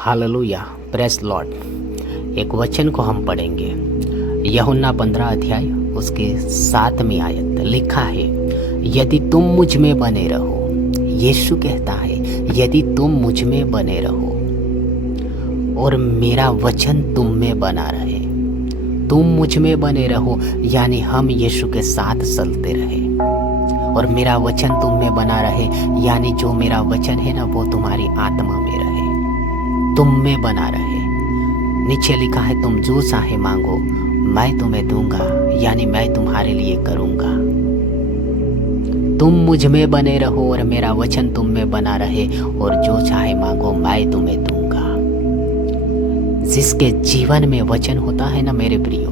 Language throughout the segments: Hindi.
Hallelujah, praise Lord. एक वचन को हम पढ़ेंगे। यूहन्ना 15 अध्याय उसके 7वीं आयत लिखा है, यदि तुम मुझ में बने रहो। यीशु कहता है, यदि तुम मुझ में बने रहो और मेरा वचन तुम में बना रहे। तुम मुझ में बने रहो यानी हम यीशु के साथ चलते रहे, और मेरा वचन तुम में बना रहे यानी जो मेरा वचन है ना वो तुम्हारी आत्मा में रहे, तुम में बना रहे। नीचे लिखा है, तुम जो चाहे मांगो मैं तुम्हें दूंगा, यानी मैं तुम्हारे लिए करूंगा। तुम मुझ में बने रहो और मेरा वचन तुम में बना रहे, और जो चाहे मांगो मैं तुम्हें दूंगा। जिसके जीवन में वचन होता है ना मेरे प्रियो,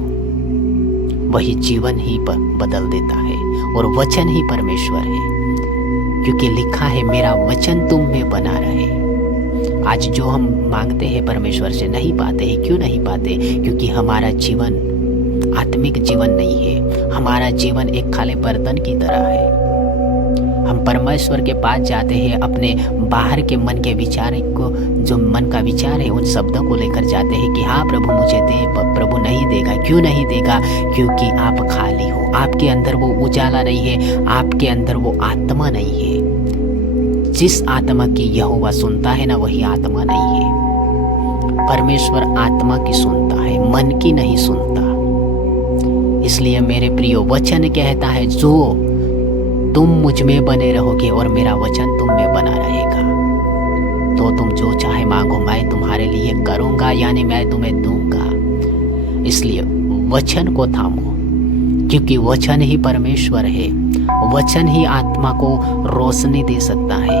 वही जीवन ही बदल देता है, और वचन ही परमेश्वर है। क्योंकि लिखा है, मेरा वचन तुम में बना रहे। आज जो हम मांगते हैं परमेश्वर से नहीं पाते हैं। क्यों नहीं पाते? क्योंकि हमारा जीवन आत्मिक जीवन नहीं है। हमारा जीवन एक खाली बर्तन की तरह है। हम परमेश्वर के पास जाते हैं, अपने बाहर के मन के विचार को, जो मन का विचार है उन शब्दों को लेकर जाते हैं कि हाँ प्रभु मुझे दे। प्रभु नहीं देगा। क्यों नहीं देगा? क्योंकि आप खाली हो। आपके अंदर वो उजाला नहीं है, आपके अंदर वो आत्मा नहीं है। जिस आत्मा की यहोवा सुनता है ना, वही आत्मा नहीं है। परमेश्वर आत्मा की सुनता है, मन की नहीं सुनता। इसलिए मेरे प्रियो, वचन कहता है, जो तुम मुझ में बने रहोगे और मेरा वचन तुम में बना रहेगा, तो तुम जो चाहे मांगो मैं तुम्हारे लिए करूंगा, यानी मैं तुम्हें दूंगा। इसलिए वचन को थामो, क्योंकि वचन ही परमेश्वर है। वचन ही आत्मा को रोशनी दे सकता है।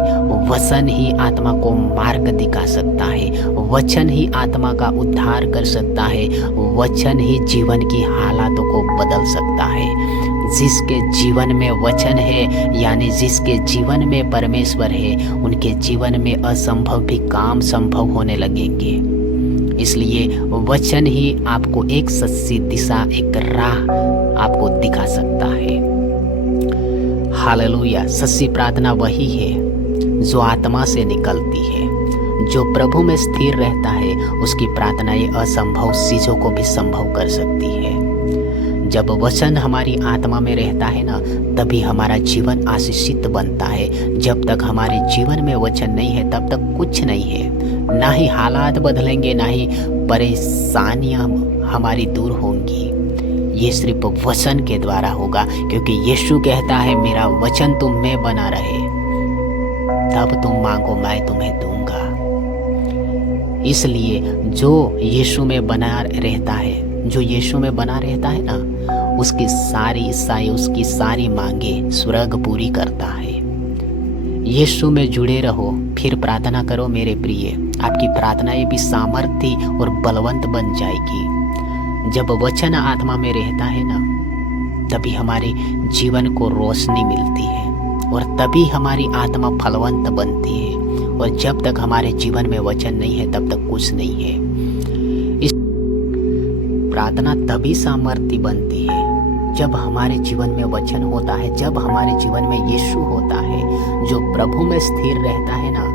वचन ही आत्मा को मार्ग दिखा सकता है। वचन ही आत्मा का उद्धार कर सकता है। वचन ही जीवन की हालातों को बदल सकता है। जिसके जीवन में वचन है, यानी जिसके जीवन में परमेश्वर है, उनके जीवन में असंभव भी काम संभव होने लगेंगे। इसलिए वचन ही आपको एक सच्ची दिशा, एक राह आपको दिखा सकता है। हालेलुया। सच्ची प्रार्थना वही है जो आत्मा से निकलती है। जो प्रभु में स्थिर रहता है, उसकी प्रार्थनाएं असंभव चीजों को भी संभव कर सकती है। जब वचन हमारी आत्मा में रहता है ना, तभी हमारा जीवन आशीषित बनता है। जब तक हमारे जीवन में वचन नहीं है, तब तक कुछ नहीं है। ना ही हालात बदलेंगे, ना ही परेशानियां हमारी दूर होंगी। ये सिर्फ वचन के द्वारा होगा, क्योंकि यीशु कहता है, मेरा वचन तुम में बना रहे, तब तुम मांगो मैं तुम्हें दूंगा। इसलिए जो यीशु में बना रहता है, जो यीशु में बना रहता है ना, उसकी सारी इच्छाएं, उसकी सारी मांगे स्वर्ग पूरी करता है। यीशु में जुड़े रहो, फिर प्रार्थना करो मेरे प्रिय। आपकी प्रार्थनाएं भी सामर्थ्य और बलवंत बन जाएगी। जब वचन आत्मा में रहता है ना, तभी हमारे जीवन को रोशनी मिलती है, और तभी हमारी आत्मा फलवंत बनती है। और जब तक हमारे जीवन में वचन नहीं है, तब तक कुछ नहीं है। इस प्रार्थना तभी सामर्थ्य बनती है जब हमारे जीवन में वचन होता है, जब हमारे जीवन में यीशु होता है। जो प्रभु में स्थिर रहता है ना,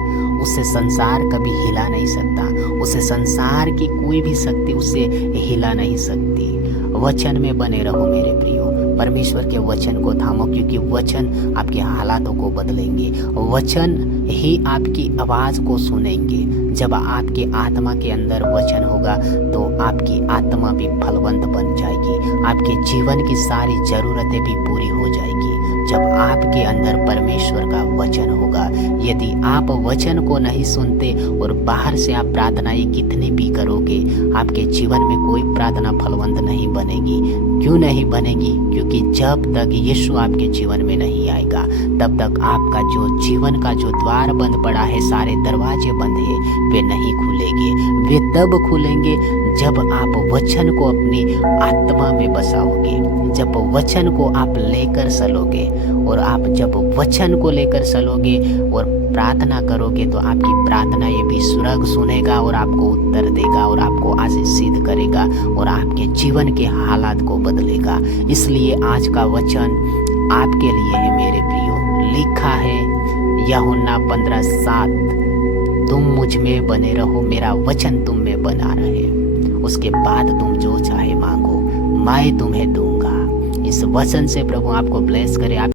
उससे संसार कभी हिला नहीं सकता। उसे संसार की कोई भी शक्ति उसे हिला नहीं सकती। वचन में बने रहो मेरे प्रियो। परमेश्वर के वचन को थामो, क्योंकि वचन आपके हालातों को बदलेंगे। वचन ही आपकी आवाज को सुनेंगे। जब आपके आत्मा के अंदर वचन होगा, तो आपकी आत्मा भी फलवंत बन जाएगी। आपके जीवन की सारी जरूरतें भी पूरी हो जाएगी जब आपके अंदर परमेश्वर का वचन होगा। यदि आप वचन को नहीं सुनते और बाहर से आप प्रार्थनाएं कितनी भी करोगे, आपके जीवन में कोई प्रार्थना फलवंत नहीं बनेगी। क्यों नहीं बनेगी? क्योंकि जब तक यीशु आपके जीवन में नहीं आएगा, तब तक आपका जो जीवन का जो द्वार बंद पड़ा है, सारे दरवाजे बंद है, वे नहीं खुलेंगे। वे तब खुलेंगे जब आप वचन को अपनी आत्मा में बसाओगे, जब वचन को आप लेकर चलोगे। और आप जब वचन को लेकर चलोगे और प्रार्थना करोगे, तो आपकी प्रार्थना ये भी स्वर्ग सुनेगा और आपको उत्तर देगा, और आपको आशीषित करेगा, और आपके जीवन के हालात को बदलेगा। इसलिए आज का वचन आपके लिए है मेरे प्रियो। लिखा है यूहन्ना 15:7, तुम मुझ में बने रहो, मेरा वचन तुम में बना रहे, उसके बाद तुम जो चाहे मांगो, मैं तुम्हें दूंगा। इस वचन से प्रभु आपको ब्लेस करे।